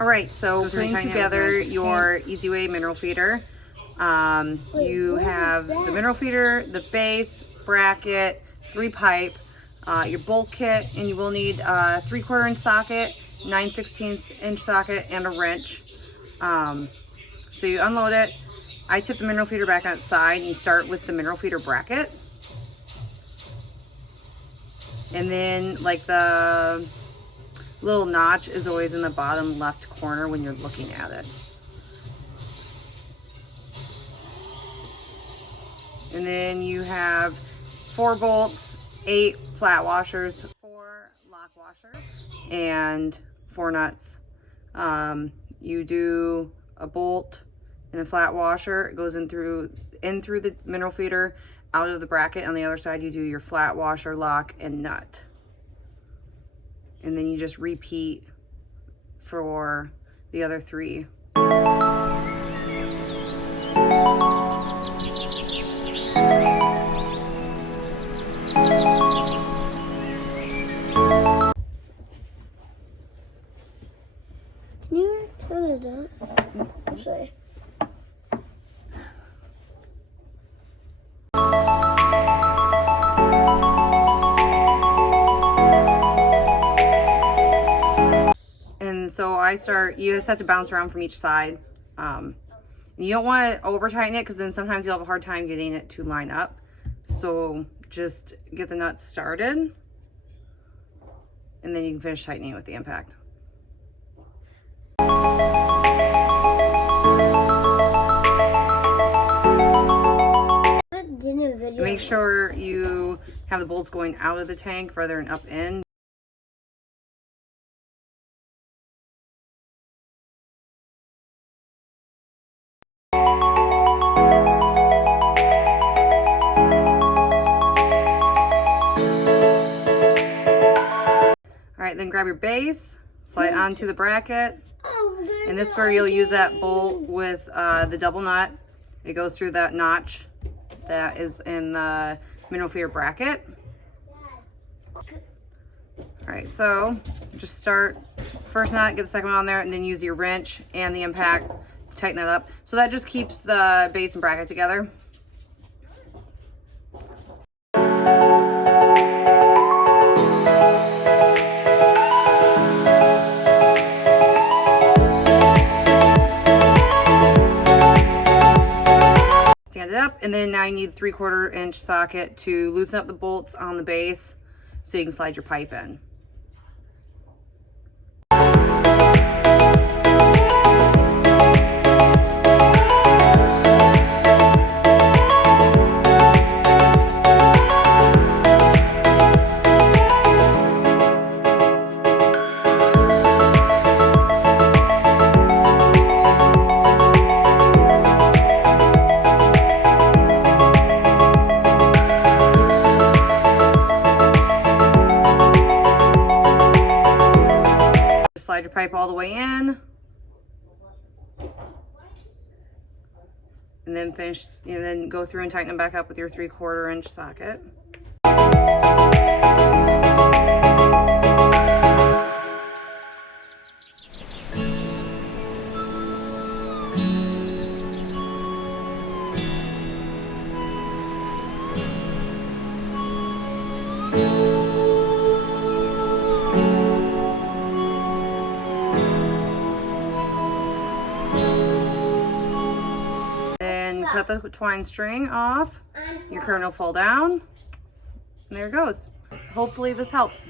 All right, so putting together your Easy Way mineral feeder. You have the mineral feeder, the base, bracket, 3-pipe, your bolt kit, and you will need a 3/4 inch socket, 9/16 inch socket, and a wrench. So you unload it. I tip the mineral feeder back on its side, and you start with the mineral feeder bracket. And then like the little notch is always in the bottom left corner when you're looking at it. And then you have 4 bolts, 8 flat washers, 4 lock washers, and 4 nuts. You do a bolt and a flat washer. It goes in through the mineral feeder, out of the bracket. On the other side, you do your flat washer, lock, and nut. And then you just repeat for the other 3. Can you turn it up? Sorry. And so you just have to bounce around from each side. You don't want to over tighten it because then sometimes you'll have a hard time getting it to line up. So just get the nuts started and then you can finish tightening with the impact. And make sure you have the bolts going out of the tank rather than up in. All right, then grab your base, slide onto the bracket, and this is where you'll use that bolt with the double nut. It goes through that notch that is in the mineral feeder bracket. All right, so just start first nut, get the second one on there, and then use your wrench and the impact, tighten that up. So that just keeps the base and bracket together. Stand it up, and then now you need a 3/4 inch socket to loosen up the bolts on the base so you can slide your pipe in. Slide your pipe all the way in, and then finish. And then go through and tighten it back up with your 3/4 inch socket. Cut the twine string off, your curtain will fall down, and there it goes. Hopefully this helps.